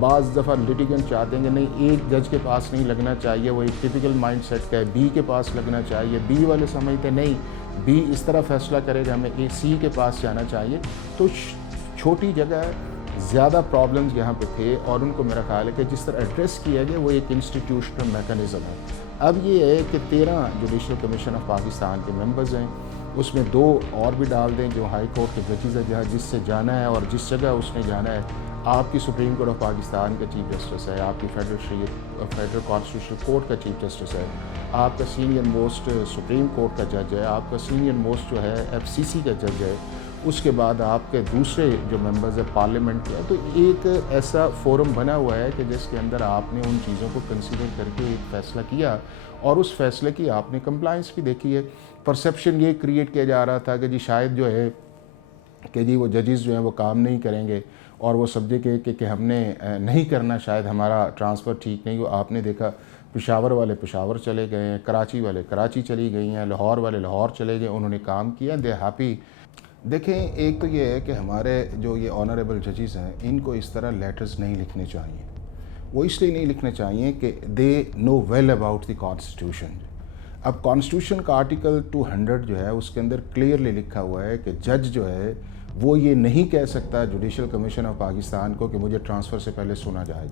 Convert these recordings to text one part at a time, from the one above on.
بعض دفعہ لٹیگنٹ چاہتے ہیں کہ نہیں ایک جج کے پاس نہیں لگنا چاہیے، وہ ایک ٹپیکل مائنڈ سیٹ کا ہے، بی کے پاس لگنا چاہیے، بی والے سمجھتے نہیں بی اس طرح فیصلہ کرے گا، ہمیں اے سی کے پاس جانا چاہیے. تو چھوٹی جگہ زیادہ پرابلمز یہاں پہ تھے، اور ان کو میرا خیال ہے کہ جس طرح ایڈریس کیا گیا وہ ایک انسٹیٹیوشنل میکانزم ہے. اب یہ ہے کہ 13 جوڈیشل کمیشن آف پاکستان کے ممبرز ہیں، اس میں 2 اور بھی ڈال دیں جو ہائی کورٹ کے ججز ہیں، جس سے جانا ہے اور جس جگہ اس نے جانا ہے. آپ کی سپریم کورٹ آف پاکستان کا چیف جسٹس ہے، آپ کی فیڈرل کانسٹیٹیوشنل کورٹ کا چیف جسٹس ہے، آپ کا سینئر موسٹ سپریم کورٹ کا جج ہے، آپ کا سینئر موسٹ جو ہے ایف سی سی کا جج ہے، اس کے بعد آپ کے دوسرے جو ممبرز ہیں پارلیمنٹ کے. تو ایک ایسا فورم بنا ہوا ہے کہ جس کے اندر آپ نے ان چیزوں کو کنسیڈر کر کے ایک فیصلہ کیا، اور اس فیصلے کی آپ نے کمپلائنس بھی دیکھی ہے. پرسیپشن یہ کریٹ کیا جا رہا تھا کہ جی شاید جو ہے کہ جی وہ ججز جو ہیں وہ کام نہیں کریں گے، اور وہ سمجھے کہ ہم نے نہیں کرنا، شاید ہمارا ٹرانسفر ٹھیک نہیں ہو. آپ نے دیکھا پشاور والے پشاور چلے گئے ہیں، کراچی والے کراچی چلی گئی ہیں، لاہور والے لاہور چلے گئے، انہوں نے کام کیا، دے ہیپی. دیکھیں ایک تو یہ ہے کہ ہمارے جو یہ آنریبل ججز ہیں ان کو اس طرح لیٹرز نہیں لکھنے چاہیے. وہ اس لیے نہیں لکھنے چاہیے کہ دے نو ویل اباؤٹ دی کانسٹیٹیوشن. اب کانسٹیٹیوشن کا آرٹیکل 200 جو ہے اس کے اندر کلیئرلی لکھا ہوا ہے کہ جج جو ہے وہ یہ نہیں کہہ سکتا جوڈیشل کمیشن آف پاکستان کو کہ مجھے ٹرانسفر سے پہلے سنا جائے.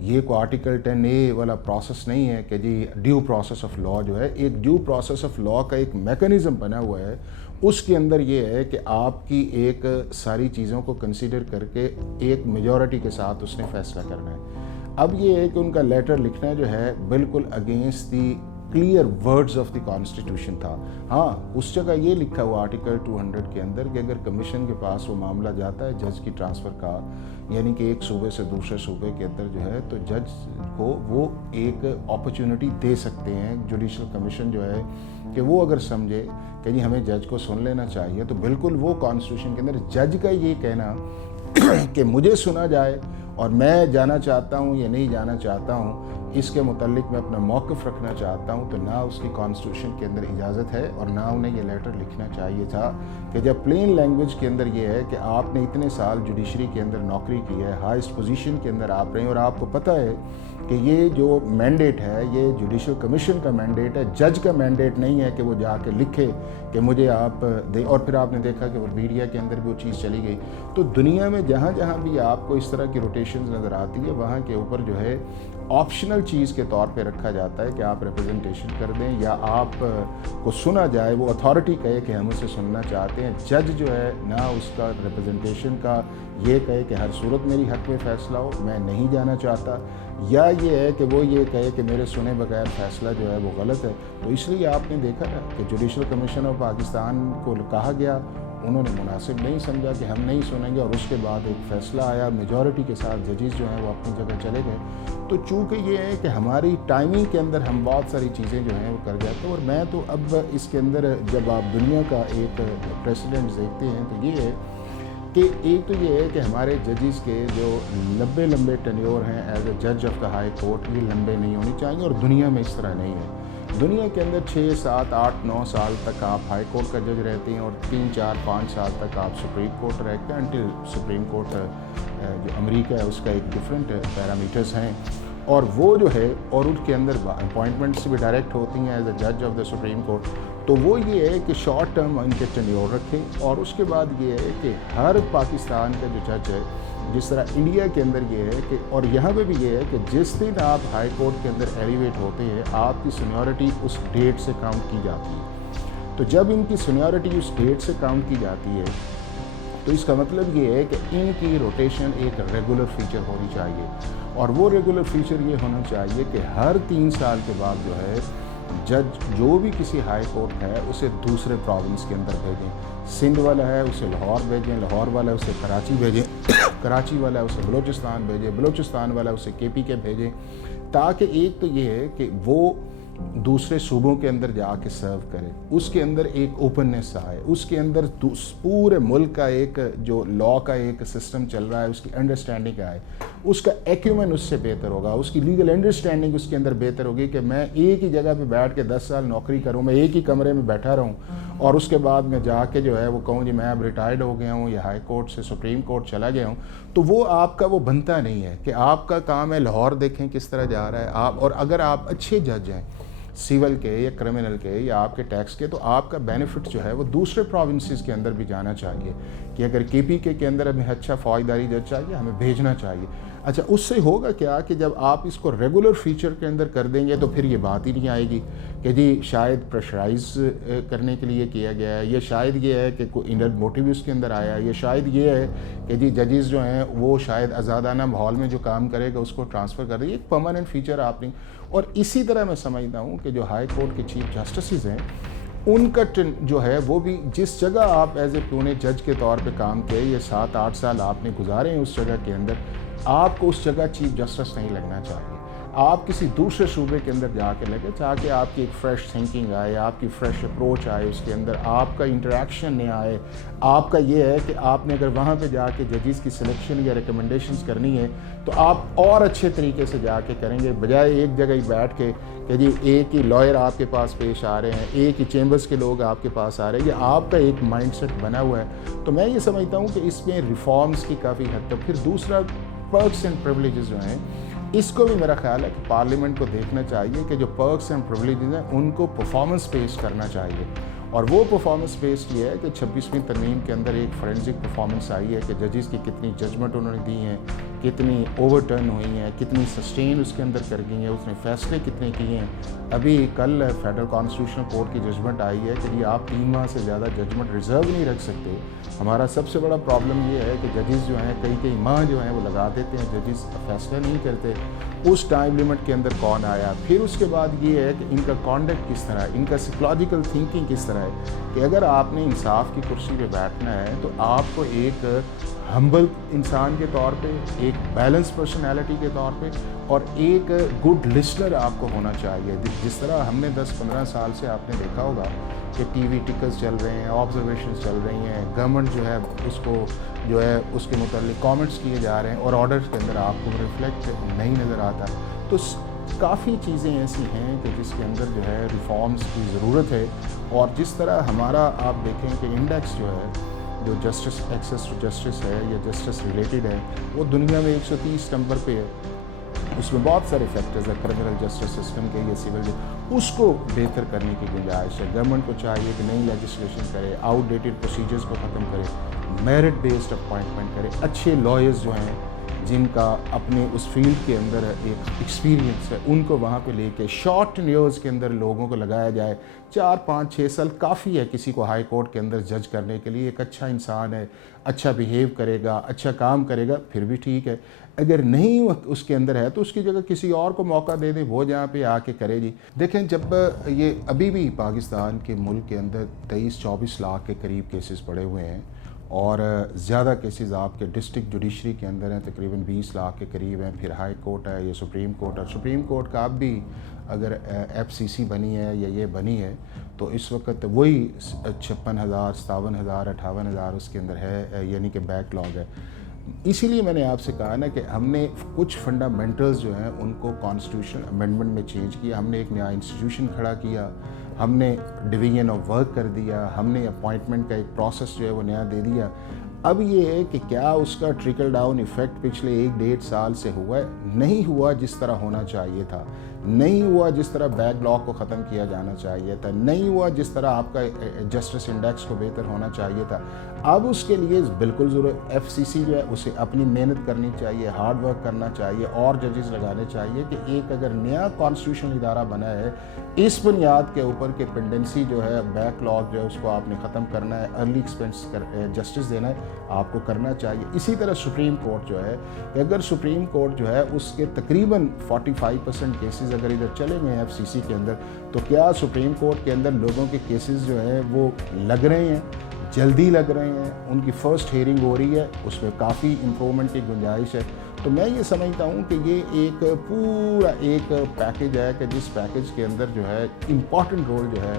یہ کوئی آرٹیکل 10A والا پروسیس نہیں ہے کہ جی ڈیو پروسیس آف لاء جو ہے، ایک ڈیو پروسیس آف لاء کا ایک میکانزم بنا ہوا ہے. اس کے اندر یہ ہے کہ آپ کی ایک ساری چیزوں کو کنسیڈر کر کے ایک میجورٹی کے ساتھ اس نے فیصلہ کرنا ہے. اب یہ ہے کہ ان کا لیٹر لکھنا جو ہے بالکل against the clear words of the constitution تھا. ہاں اس جگہ یہ لکھا ہوا آرٹیکل 200 کے اندر کہ اگر کمیشن کے پاس وہ معاملہ جاتا ہے جج کی ٹرانسفر کا، یعنی کہ ایک صوبے سے دوسرے صوبے کے اندر جو ہے، تو جج کو وہ ایک اپرچونٹی دے سکتے ہیں جوڈیشل کمیشن جو ہے کہ وہ اگر سمجھے کہ جی ہمیں جج کو سن لینا چاہیے، تو بالکل وہ کانسٹیٹیوشن کے اندر جج کا یہ کہنا کہ مجھے سنا جائے اور میں جانا چاہتا ہوں یا نہیں جانا چاہتا ہوں، اس کے متعلق میں اپنا موقف رکھنا چاہتا ہوں، تو نہ اس کی کانسٹیٹیوشن کے اندر اجازت ہے اور نہ انہیں یہ لیٹر لکھنا چاہیے تھا. کہ جب پلین لینگویج کے اندر یہ ہے کہ آپ نے اتنے سال جوڈیشری کے اندر نوکری کی ہے، ہائیسٹ پوزیشن کے اندر آپ رہے ہیں، اور آپ کو پتہ ہے کہ یہ جو مینڈیٹ ہے یہ جوڈیشل کمیشن کا مینڈیٹ ہے، جج کا مینڈیٹ نہیں ہے کہ وہ جا کے لکھے کہ مجھے آپ دیں. اور پھر آپ نے دیکھا کہ وہ میڈیا کے اندر بھی وہ چیز چلی گئی. تو دنیا میں جہاں جہاں بھی آپ کو اس طرح کی روٹیشنز نظر آتی ہے، وہاں کے اوپر جو ہے آپشنل چیز کے طور پہ رکھا جاتا ہے کہ آپ ریپرزنٹیشن کر دیں یا آپ کو سنا جائے. وہ اتھارٹی کہے کہ ہم اسے سننا چاہتے ہیں، جج جو ہے نہ اس کا ریپرزنٹیشن کا یہ کہے کہ ہر صورت میری حق میں فیصلہ ہو، میں نہیں جانا چاہتا، یا یہ ہے کہ وہ یہ کہے کہ میرے سنے بغیر فیصلہ جو ہے وہ غلط ہے. تو اس لیے آپ نے دیکھا نا کہ جوڈیشل کمیشن آف پاکستان کو کہا گیا، انہوں نے مناسب نہیں سمجھا کہ ہم نہیں سنیں گے، اور اس کے بعد ایک فیصلہ آیا میجورٹی کے ساتھ، ججز جو ہیں وہ اپنی جگہ چلے گئے. تو چونکہ یہ ہے کہ ہماری ٹائمنگ کے اندر ہم بہت ساری چیزیں جو ہیں وہ کر جاتے ہیں. اور میں تو اب اس کے اندر جب آپ دنیا کا ایک پریسیڈنٹ دیکھتے ہیں تو یہ ہے کہ ایک تو یہ ہے کہ ہمارے ججز کے جو لمبے ٹینیور ہیں ایز اے جج آف دا ہائی کورٹ، یہ لمبے نہیں ہونے چاہیے، اور دنیا میں اس طرح نہیں ہے. دنیا کے اندر 6, 7, 8, 9 سال تک آپ ہائی کورٹ کا جج رہتے ہیں، اور 3, 4, 5 سال تک آپ سپریم کورٹ رہتے ہیں، انٹل سپریم کورٹ جو امریکہ ہے اس کا ایک ڈفرینٹ پیرامیٹرز ہیں. اور وہ جو ہے اور ان کے اندر اپوائنٹمنٹس بھی ڈائریکٹ ہوتی ہیں ایز اے جج آف دا سپریم کورٹ. تو وہ یہ ہے کہ شارٹ ٹرم ان کے ٹینیور رکھیں، اور اس کے بعد یہ ہے کہ ہر پاکستان کا جو جج ہے، جس طرح انڈیا کے اندر یہ ہے کہ، اور یہاں پہ بھی یہ ہے کہ جس دن آپ ہائی کورٹ کے اندر ایلیویٹ ہوتے ہیں آپ کی سینیورٹی اس ڈیٹ سے کاؤنٹ کی جاتی ہے. تو جب ان کی سینیورٹی اس ڈیٹ سے کاؤنٹ کی جاتی ہے تو اس کا مطلب یہ ہے کہ ان کی روٹیشن ایک ریگولر فیچر ہونی چاہیے. اور وہ ریگولر فیچر یہ ہونا چاہیے کہ ہر 3 سال کے بعد جو ہے جج جو بھی کسی ہائی کورٹ ہے اسے دوسرے پروونس کے اندر بھیجیں. سندھ والا ہے اسے لاہور بھیجیں، لاہور والا اسے کراچی بھیجیں، کراچی والا اسے بلوچستان بھیجیں، بلوچستان والا اسے KP بھیجیں، تاکہ ایک تو یہ ہے کہ وہ دوسرے صوبوں کے اندر جا کے سرو کرے، اس کے اندر ایک اوپننس آئے، اس کے اندر پورے ملک کا ایک جو لاء کا ایک سسٹم چل رہا ہے اس کی انڈرسٹینڈنگ آئے. اس کا ایکیومن اس سے بہتر ہوگا, اس کی لیگل انڈرسٹینڈنگ اس کے اندر بہتر ہوگی کہ میں ایک ہی جگہ پہ بیٹھ کے 10 سال نوکری کروں, میں ایک ہی کمرے میں بیٹھا رہوں اور اس کے بعد میں جا کے جو ہے وہ کہوں جی میں اب ریٹائرڈ ہو گیا ہوں یا ہائی کورٹ سے سپریم کورٹ چلا گیا ہوں. تو وہ آپ کا وہ بنتا نہیں ہے کہ آپ کا کام ہے لاہور دیکھیں کس طرح جا رہا ہے آپ, اور اگر آپ اچھے جج ہیں سیول کے یا کرمنل کے یا آپ کے ٹیکس کے, تو آپ کا بینیفٹ جو ہے وہ دوسرے پروونسز کے اندر بھی جانا چاہیے کہ اگر کے پی کے اندر ہمیں اچھا فوجداری جج چاہیے ہمیں بھیجنا چاہیے. اچھا اس سے ہوگا کیا کہ جب آپ اس کو ریگولر فیچر کے اندر کر دیں گے تو پھر یہ بات ہی نہیں آئے گی کہ جی شاید پریشرائز کرنے کے لیے کیا گیا ہے, یا شاید یہ ہے کہ کوئی انر موٹیو اس کے اندر آیا ہے, یا شاید یہ ہے کہ جی ججز جو ہیں وہ شاید آزادانہ ماحول میں جو کام کرے گا اس کو ٹرانسفر کر دیں. یہ ایک پرماننٹ فیچر آپ نہیں. اور اسی طرح میں سمجھتا ہوں کہ جو ہائی کورٹ کے چیف جسٹسز ہیں ان کا جو ہے وہ بھی جس جگہ آپ ایز اے پیونے جج کے طور پہ کام کیے, یہ 7-8 سال آپ نے گزارے ہیں اس جگہ کے اندر, آپ کو اس جگہ چیف جسٹس نہیں لگنا چاہیے. آپ کسی دوسرے صوبے کے اندر جا کے لگے تاکہ آپ کی ایک فریش تھنکنگ آئے, آپ کی فریش اپروچ آئے, اس کے اندر آپ کا انٹریکشن نہیں آئے. آپ کا یہ ہے کہ آپ نے اگر وہاں پہ جا کے ججز کی سلیکشن یا ریکمنڈیشنز کرنی ہے تو آپ اور اچھے طریقے سے جا کے کریں گے, بجائے ایک جگہ ہی بیٹھ کے کہ جی ایک ہی لائر آپ کے پاس پیش آ رہے ہیں, ایک ہی چیمبرز کے لوگ آپ کے پاس آ رہے ہیں. یہ آپ کا ایک مائنڈ سیٹ بنا ہوا ہے. تو میں یہ سمجھتا ہوں کہ اس میں ریفارمز کی کافی حد تک. پھر دوسرا پرکس اینڈ پریولیجز جو ہیں اس کو بھی میرا خیال ہے کہ پارلیمنٹ کو دیکھنا چاہیے کہ جو پرکس اینڈ پریولیجز ہیں ان کو پرفارمنس بیس کرنا چاہیے. اور وہ پرفارمنس بیسڈ یہ ہے کہ 26ویں ترمیم کے اندر ایک فورینزک پرفارمنس آئی ہے کہ ججز کی کتنی ججمنٹ انہوں نے دی ہیں, کتنی اوور ٹرن ہوئی ہیں, کتنی سسٹین اس کے اندر کر گئی ہیں, اس نے فیصلے کتنے کیے ہیں. ابھی کل فیڈرل کانسٹیٹیوشنل کورٹ کی ججمنٹ آئی ہے کہ جی آپ 3 ماہ سے زیادہ ججمنٹ ریزرو نہیں رکھ سکتے. ہمارا سب سے بڑا پرابلم یہ ہے کہ ججز جو ہیں کئی ماہ جو ہیں وہ لگا دیتے ہیں, ججز فیصلہ نہیں کرتے. اس ٹائم لمٹ کے اندر کون آیا, پھر اس کے بعد یہ ہے کہ ان کا کانڈکٹ کس طرح ہے, ان کا سائیکولوجیکل تھنکنگ کس طرح ہے کہ اگر آپ نے انصاف کی کرسی پہ بیٹھنا ہے تو آپ کو ایک ہمبل انسان کے طور پہ, ایک بیلنس پرسنالٹی کے طور پہ, اور ایک گڈ لسنر آپ کو ہونا چاہیے. جس طرح ہم نے 10-15 سال سے آپ نے دیکھا ہوگا کہ ٹی وی ٹکرز چل رہے ہیں, آبزرویشنز چل رہی ہیں, گورنمنٹ جو ہے اس کو جو ہے اس کے متعلق کامنٹس کیے جا رہے ہیں اور آرڈرز کے اندر آپ کو ریفلیکٹ نہیں نظر آتا. تو کافی چیزیں ایسی ہیں کہ جس کے اندر جو ہے ریفارمز کی ضرورت ہے. اور جس طرح ہمارا آپ دیکھیں کہ انڈیکس جو ہے جو جسٹس ایکسیس ٹو جسٹس ہے یا جسٹس ریلیٹڈ ہے وہ دنیا میں 130 نمبر پہ ہے. اس میں بہت سارے فیکٹرز ہیں, کرمنل جسٹس سسٹم کے یا سول, اس کو بہتر کرنے کی گنجائش ہے. گورنمنٹ کو چاہیے کہ نئی لیجسلیشن کرے, آؤٹ ڈیٹڈ پروسیجرز کو ختم کرے, میرٹ بیسڈ اپوائنٹمنٹ کرے, اچھے لائرز جو ہیں جن کا اپنے اس فیلڈ کے اندر ایک ایکسپیرینس ہے ان کو وہاں پہ لے کے شارٹ ٹینیورز کے اندر لوگوں کو لگایا جائے. 4-5-6 سال کافی ہے کسی کو ہائی کورٹ کے اندر جج کرنے کے لیے. ایک اچھا انسان ہے, اچھا بیہیو کرے گا, اچھا کام کرے گا, پھر بھی ٹھیک ہے. اگر نہیں اس کے اندر ہے تو اس کی جگہ کسی اور کو موقع دے دیں, وہ جہاں پہ آ کے کرے. جی دیکھیں جب یہ ابھی بھی پاکستان کے ملک کے اندر 23-24 لاکھ کے قریب کیسز پڑے ہوئے ہیں اور زیادہ کیسز آپ کے ڈسٹرکٹ جوڈیشری کے اندر ہیں, تقریباً 20 لاکھ کے قریب ہیں. پھر ہائی کورٹ ہے یا سپریم کورٹ ہے. سپریم کورٹ کا اب بھی اگر ایف سی سی بنی ہے یا یہ بنی ہے تو اس وقت وہی 56,000 57,000 58,000 اس کے اندر ہے, یعنی کہ بیک لاگ ہے. اسی لیے میں نے آپ سے کہا نا کہ ہم نے کچھ فنڈامنٹلز جو ہیں ان کو کانسٹیٹیوشنل امینڈمنٹ میں چینج کیا. ہم نے ایک نیا انسٹیٹیوشن کھڑا کیا, ہم نے ڈویژن آف ورک کر دیا, ہم نے اپوائنٹمنٹ کا ایک پروسیس جو ہے وہ نیا دے دیا. اب یہ ہے کہ کیا اس کا ٹرکل ڈاؤن ایفیکٹ پچھلے 1-1.5 سال سے ہوا ہے؟ نہیں ہوا جس طرح ہونا چاہیے تھا, نہیں ہوا جس طرح بیک لاگ کو ختم کیا جانا چاہیے تھا, نہیں ہوا جس طرح آپ کا جسٹس انڈیکس کو بہتر ہونا چاہیے تھا. اب اس کے لیے بالکل ضرورت ایف سی سی جو ہے اسے اپنی محنت کرنی چاہیے, ہارڈ ورک کرنا چاہیے, اور ججز لگانے چاہیے کہ ایک اگر نیا کانسٹیٹیوشنل ادارہ بنا ہے اس بنیاد کے اوپر کہ پینڈنسی جو ہے بیک لاگ جو ہے اس کو آپ نے ختم کرنا ہے, ارلی ایکسپینس جسٹس دینا ہے, آپ کو کرنا چاہیے. اسی طرح سپریم کورٹ جو ہے کہ اگر سپریم کورٹ جو ہے اس کے تقریباً 45% کیسز اگر ادھر چلے گئے ہیں ایف سی سی کے اندر, تو کیا سپریم کورٹ کے اندر لوگوں کے کیسز جو ہیں وہ لگ رہے ہیں, جلدی لگ رہے ہیں, ان کی فرسٹ ہیئرنگ ہو رہی ہے, اس میں کافی امپرومنٹ کی گنجائش ہے. تو میں یہ سمجھتا ہوں کہ یہ ایک پورا ایک پیکج ہے کہ جس پیکج کے اندر جو ہے امپورٹنٹ رول جو ہے